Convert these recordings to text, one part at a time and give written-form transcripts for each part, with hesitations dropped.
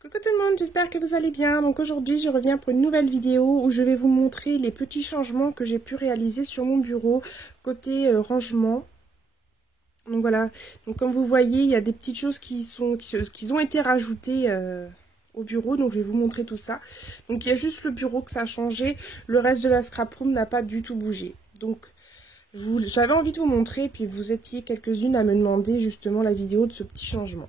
Coucou tout le monde, j'espère que vous allez bien. Donc aujourd'hui je reviens pour une nouvelle vidéo où je vais vous montrer les petits changements que j'ai pu réaliser sur mon bureau côté rangement. Donc voilà, donc comme vous voyez il y a des petites choses qui ont été rajoutées au bureau, donc je vais vous montrer tout ça. Donc il y a juste le bureau que ça a changé, le reste de la scrap room n'a pas du tout bougé. Donc j'avais envie de vous montrer, puis vous étiez quelques-unes à me demander justement la vidéo de ce petit changement.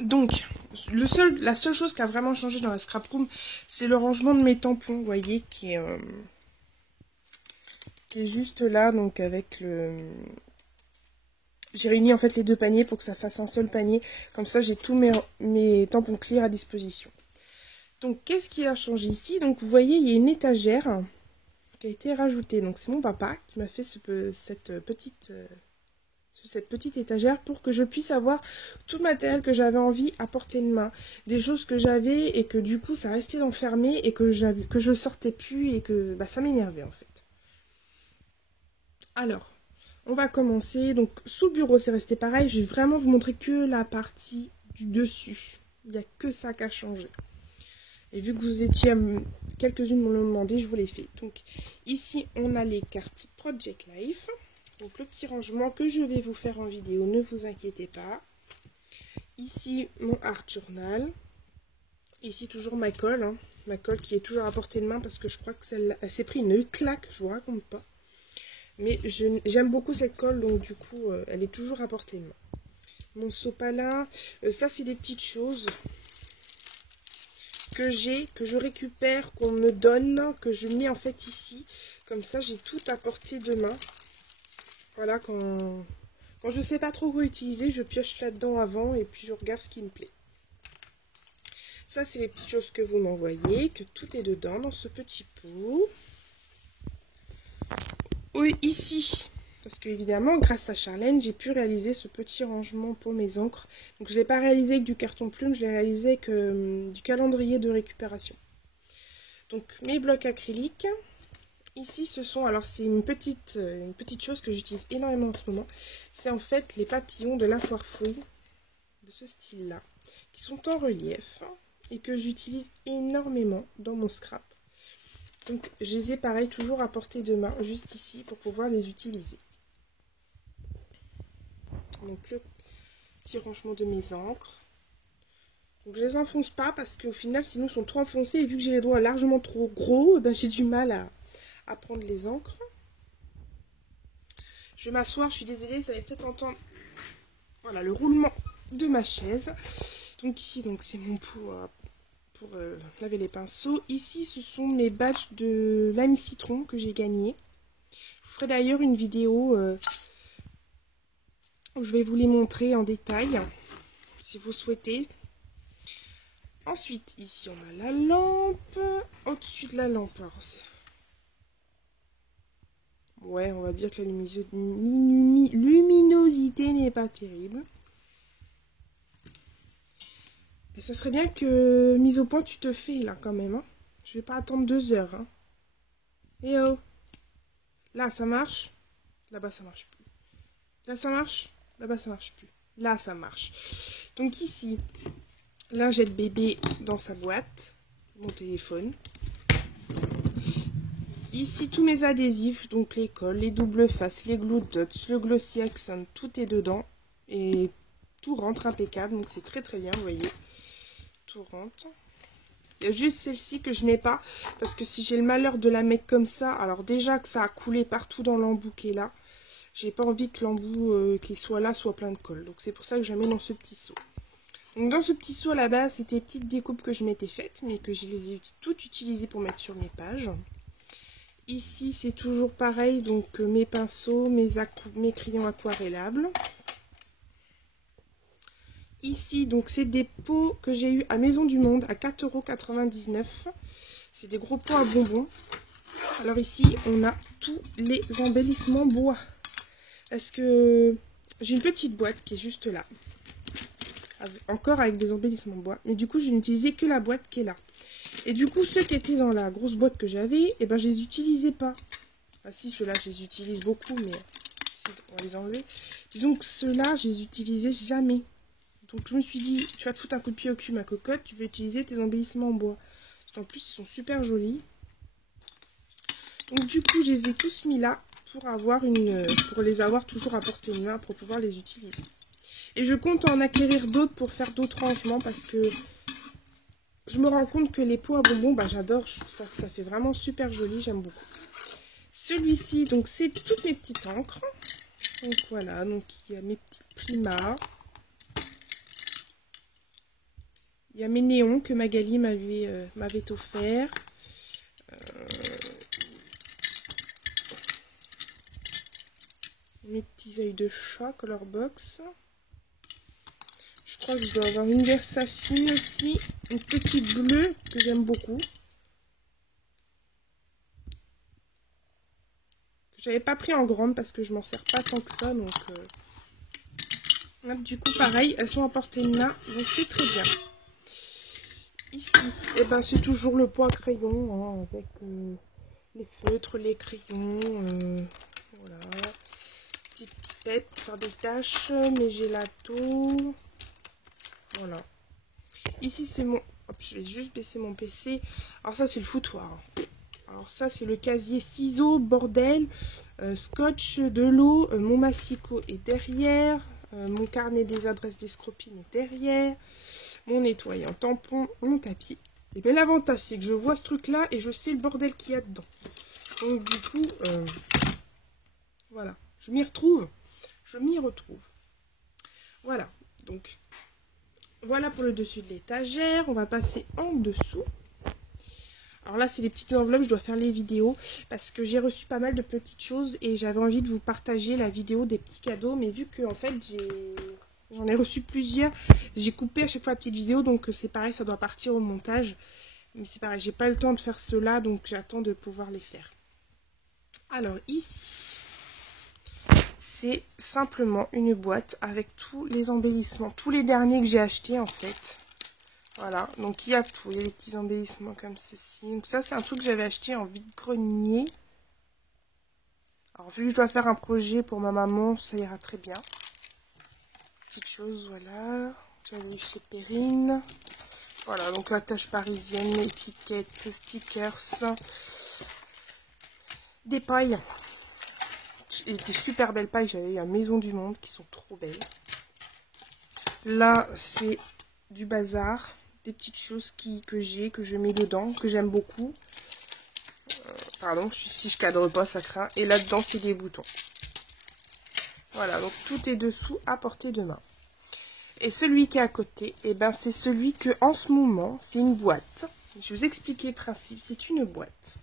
Donc, la seule chose qui a vraiment changé dans la scrap room, c'est le rangement de mes tampons, vous voyez, qui est juste là, donc avec le... J'ai réuni en fait les deux paniers pour que ça fasse un seul panier, comme ça j'ai tous mes tampons clear à disposition. Donc, qu'est-ce qui a changé ici? Donc, vous voyez, il y a une étagère qui a été rajoutée. Donc, c'est mon papa qui m'a fait cette petite étagère pour que je puisse avoir tout le matériel que j'avais envie à portée de main. Des choses que j'avais et que du coup ça restait enfermé et que je sortais plus et que ça m'énervait en fait. Alors, on va commencer. Donc sous le bureau c'est resté pareil. Je vais vraiment vous montrer que la partie du dessus. Il n'y a que ça qui a changé. Et vu que vous étiez quelques-unes m'ont demandé, je vous l'ai fait. Donc ici on a les cartes Project Life. Donc le petit rangement que je vais vous faire en vidéo, ne vous inquiétez pas. Ici mon art journal. Ici toujours ma colle. Ma colle qui est toujours à portée de main parce que je crois que celle-là, elle s'est pris une claque, je vous raconte pas. Mais j'aime beaucoup cette colle, donc du coup elle est toujours à portée de main. Mon sopalin, ça c'est des petites choses que je récupère, qu'on me donne, que je mets en fait ici. Comme ça j'ai tout à portée de main. Voilà, quand je ne sais pas trop quoi utiliser, je pioche là-dedans avant et puis je regarde ce qui me plaît. Ça, c'est les petites choses que vous m'envoyez, que tout est dedans dans ce petit pot. Oui, ici, parce que évidemment, grâce à Charlène, j'ai pu réaliser ce petit rangement pour mes encres. Donc, je ne l'ai pas réalisé avec du carton plume, je l'ai réalisé avec du calendrier de récupération. Donc, mes blocs acryliques. Ici, ce sont, alors c'est une petite chose que j'utilise énormément en ce moment. C'est en fait les papillons de la foire fouille, de ce style-là, qui sont en relief et que j'utilise énormément dans mon scrap. Donc, je les ai pareil toujours à portée de main, juste ici, pour pouvoir les utiliser. Donc, le petit rangement de mes encres. Donc, je les enfonce pas parce qu'au final, sinon, ils sont trop enfoncés. Et vu que j'ai les doigts largement trop gros, j'ai du mal à prendre les encres. Je vais m'asseoir, je suis désolée, vous allez peut-être entendre voilà, le roulement de ma chaise. Donc ici, c'est mon pot pour laver les pinceaux. Ici, ce sont mes badges de lime citron que j'ai gagné. Je vous ferai d'ailleurs une vidéo où je vais vous les montrer en détail, si vous souhaitez. Ensuite, ici, on a la lampe. Au-dessus de la lampe, alors c'est... Ouais, on va dire que la luminosité n'est pas terrible. Et ça serait bien que, mise au point, tu te fais là quand même. Hein. Je vais pas attendre 2 heures. Hein. Eh oh! Là, ça marche. Là-bas, ça marche plus. Là, ça marche. Là-bas, ça marche plus. Là, ça marche. Donc ici, lingette bébé dans sa boîte. Mon téléphone. Ici, tous mes adhésifs, donc les colles, les doubles faces, les glue dots, le glossy accent, tout est dedans. Et tout rentre impeccable, donc c'est très très bien, vous voyez. Tout rentre. Il y a juste celle-ci que je mets pas, parce que si j'ai le malheur de la mettre comme ça, alors déjà que ça a coulé partout dans l'embout qui est là, j'ai pas envie que l'embout qui soit là soit plein de colle. Donc c'est pour ça que je la mets dans ce petit seau. Donc dans ce petit seau à la base, c'était des petites découpes que je m'étais faites, mais que je les ai toutes utilisées pour mettre sur mes pages. Ici, c'est toujours pareil, donc mes pinceaux, mes crayons aquarellables. Ici, donc c'est des pots que j'ai eu à Maison du Monde à 4,99 €. C'est des gros pots à bonbons. Alors ici, on a tous les embellissements bois. Parce que j'ai une petite boîte qui est juste là. Encore avec des embellissements bois. Mais du coup, je n'utilisais que la boîte qui est là. Et du coup, ceux qui étaient dans la grosse boîte que j'avais, je les utilisais pas. Ah si, ceux-là, je les utilise beaucoup, mais on va les enlever. Disons que ceux-là, je les utilisais jamais. Donc je me suis dit, tu vas te foutre un coup de pied au cul ma cocotte, tu vas utiliser tes embellissements en bois. En plus ils sont super jolis. Donc du coup je les ai tous mis là pour les avoir toujours à portée de main pour pouvoir les utiliser. Et je compte en acquérir d'autres pour faire d'autres rangements parce que je me rends compte que les pots à bonbons, bah j'adore, je trouve ça, ça fait vraiment super joli, j'aime beaucoup. Celui-ci, donc c'est toutes mes petites encres. Donc voilà, donc il y a mes petites primas. Il y a mes néons que Magali m'avait offert. Mes petits œils de chat, Color Box. Je crois que je dois avoir une Versafine aussi. Une petite bleue que j'aime beaucoup. J'avais pas pris en grande parce que je m'en sers pas tant que ça. Donc, du coup, pareil, elles sont à portée de main. Donc, c'est très bien. Ici, eh ben, c'est toujours le pot à crayon hein, avec les feutres, les crayons. Voilà. Petite pipette pour faire des tâches. Mes gélatos. Voilà. Ici, c'est mon... Hop, je vais juste baisser mon PC. Alors ça, c'est le foutoir. Alors ça, c'est le casier ciseaux, bordel, scotch, de l'eau, mon massicot est derrière, mon carnet des adresses d'escropine est derrière, mon nettoyant tampon, mon tapis. Et bien l'avantage, c'est que je vois ce truc-là et je sais le bordel qu'il y a dedans. Donc du coup, voilà, je m'y retrouve. Je m'y retrouve. Voilà, donc voilà pour le dessus de l'étagère. On va passer en dessous. Alors là, c'est des petites enveloppes, je dois faire les vidéos parce que j'ai reçu pas mal de petites choses et j'avais envie de vous partager la vidéo des petits cadeaux. Mais vu que en fait, j'en ai reçu plusieurs, j'ai coupé à chaque fois la petite vidéo, donc c'est pareil, ça doit partir au montage. Mais c'est pareil, j'ai pas le temps de faire cela, donc j'attends de pouvoir les faire. Alors ici, c'est simplement une boîte avec tous les embellissements, tous les derniers que j'ai achetés en fait. Voilà, donc il y a tout, il y a des petits embellissements comme ceci. Donc ça, c'est un truc que j'avais acheté en vide-grenier. Alors vu que je dois faire un projet pour ma maman, ça ira très bien. Petite chose, voilà. J'avais eu chez Perrine. Voilà, donc la tâche parisienne, étiquettes, stickers. Des pailles. Et des super belles pailles que j'avais eu à Maison du Monde, qui sont trop belles. Là, c'est du bazar. Des petites choses que je mets dedans, que j'aime beaucoup. Pardon, si je cadre pas, ça craint. Et là-dedans, c'est des boutons. Voilà, donc tout est dessous à portée de main. Et celui qui est à côté, eh ben, c'est celui que, en ce moment, c'est une boîte. Je vais vous expliquer le principe. C'est une boîte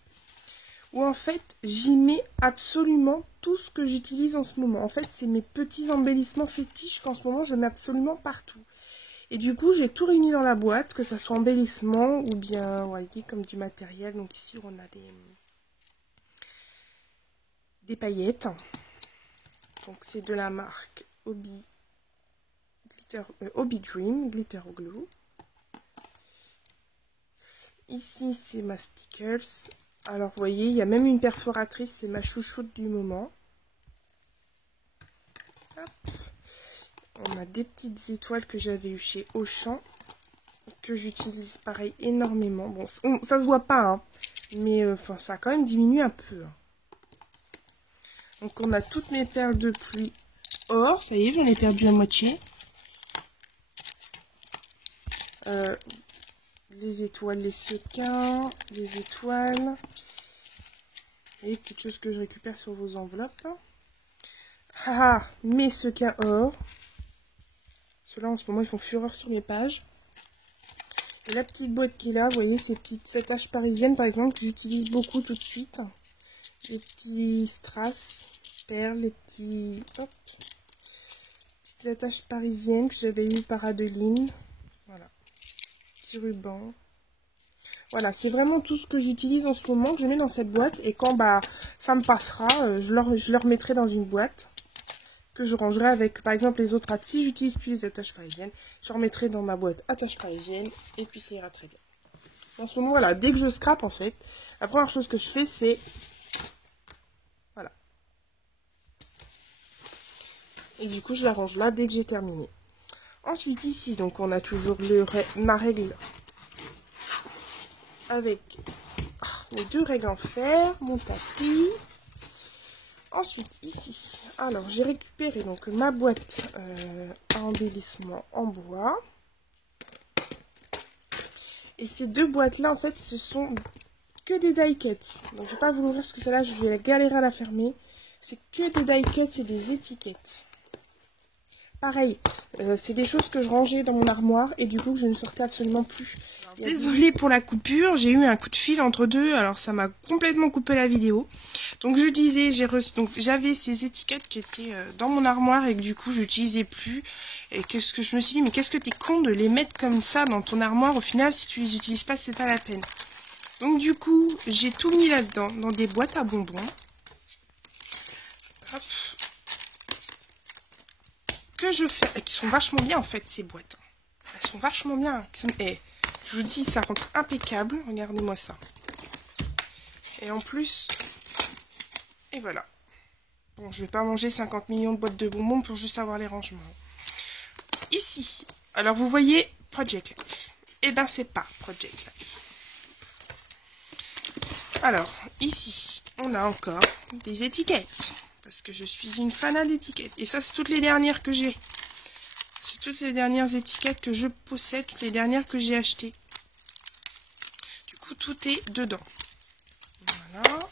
où, en fait, j'y mets absolument tout ce que j'utilise en ce moment. En fait, c'est mes petits embellissements fétiches qu'en ce moment, je mets absolument partout. Et du coup, j'ai tout réuni dans la boîte, que ça soit embellissement ou bien, vous voyez, comme du matériel. Donc ici, on a des paillettes. Donc c'est de la marque Hobby Dream Glitter Glue. Ici, c'est ma stickers. Alors, vous voyez, il y a même une perforatrice, c'est ma chouchoute du moment. Hop. On a des petites étoiles que j'avais eu chez Auchan, que j'utilise pareil énormément. Bon, ça se voit pas, hein, mais enfin, ça a quand même diminué un peu. Hein. Donc, on a toutes mes perles de pluie or. Ça y est, j'en ai perdu la moitié. Les étoiles, les sequins, les étoiles. Et petites choses que je récupère sur vos enveloppes. Ah, mes sequins or. Ceux-là, en ce moment, ils font fureur sur mes pages. Et la petite boîte qui est là, vous voyez, ces petites attaches parisiennes, par exemple, que j'utilise beaucoup tout de suite. Les petits strass, perles, les petits... Hop, petites attaches parisiennes que j'avais eues par Adeline. Voilà. Petit ruban. Voilà, c'est vraiment tout ce que j'utilise en ce moment que je mets dans cette boîte. Et quand bah ça me passera, je leur mettrai dans une boîte que je rangerai avec, par exemple, les autres. Si j'utilise plus les attaches parisiennes, je remettrai dans ma boîte attaches parisiennes et puis ça ira très bien. En ce moment, voilà, dès que je scrape, en fait, la première chose que je fais, c'est... Voilà. Et du coup, je la range là dès que j'ai terminé. Ensuite ici, donc on a toujours ma règle avec les 2 règles en fer, mon tapis. Ensuite ici, alors j'ai récupéré donc ma boîte à embellissement en bois. Et ces 2 boîtes là en fait ce sont que des die cuts. Donc je vais pas vous l'ouvrir parce que celle-là je vais galérer à la fermer. C'est que des die cuts et des étiquettes. Pareil, c'est des choses que je rangeais dans mon armoire et du coup je ne sortais absolument plus. Désolée pour la coupure, j'ai eu un coup de fil entre deux, alors ça m'a complètement coupé la vidéo. Donc je disais, j'avais ces étiquettes qui étaient dans mon armoire et que du coup j'utilisais plus. Et qu'est-ce que je me suis dit, mais qu'est-ce que t'es con de les mettre comme ça dans ton armoire, au final si tu les utilises pas c'est pas la peine. Donc du coup j'ai tout mis là-dedans, dans des boîtes à bonbons. Hop. Que je fais, et qui sont vachement bien en fait ces boîtes. Elles sont vachement bien. Et je vous dis, ça rentre impeccable. Regardez-moi ça. Et en plus, et voilà. Bon, je vais pas manger 50 millions de boîtes de bonbons pour juste avoir les rangements. Ici, alors vous voyez Project Life. Eh ben c'est pas Project Life. Alors, ici, on a encore des étiquettes. Parce que je suis une fanat d'étiquettes. Et ça, c'est toutes les dernières que j'ai. C'est toutes les dernières étiquettes que je possède, toutes les dernières que j'ai achetées. Du coup, tout est dedans. Voilà.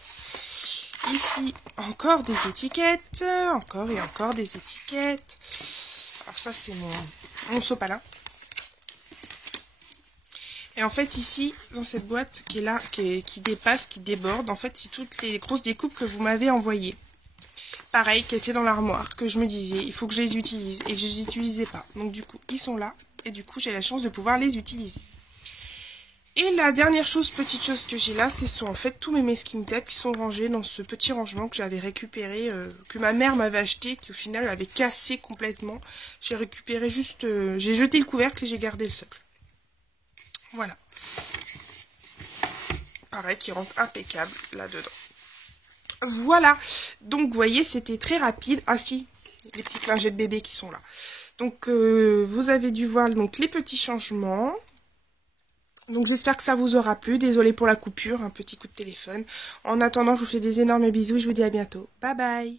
Ici, encore des étiquettes. Encore et encore des étiquettes. Alors ça, c'est mon sopalin. Et en fait, ici, dans cette boîte qui est là, qui dépasse, qui déborde, en fait, c'est toutes les grosses découpes que vous m'avez envoyées. Pareil, qui étaient dans l'armoire, que je me disais, il faut que je les utilise, et je les utilisais pas. Donc du coup, ils sont là, et du coup, j'ai la chance de pouvoir les utiliser. Et la dernière chose, petite chose que j'ai là, ce sont en fait tous mes masking tape qui sont rangés dans ce petit rangement que j'avais récupéré, que ma mère m'avait acheté, qui au final avait cassé complètement. J'ai récupéré juste, j'ai jeté le couvercle et j'ai gardé le socle. Voilà. Pareil, qui rentre impeccable là-dedans. Voilà, donc vous voyez c'était très rapide. Ah si, les petites lingettes bébé qui sont là. Donc vous avez dû voir donc les petits changements. Donc j'espère que ça vous aura plu. Désolée pour la coupure, un petit coup de téléphone. En attendant, je vous fais des énormes bisous et je vous dis à bientôt. Bye bye.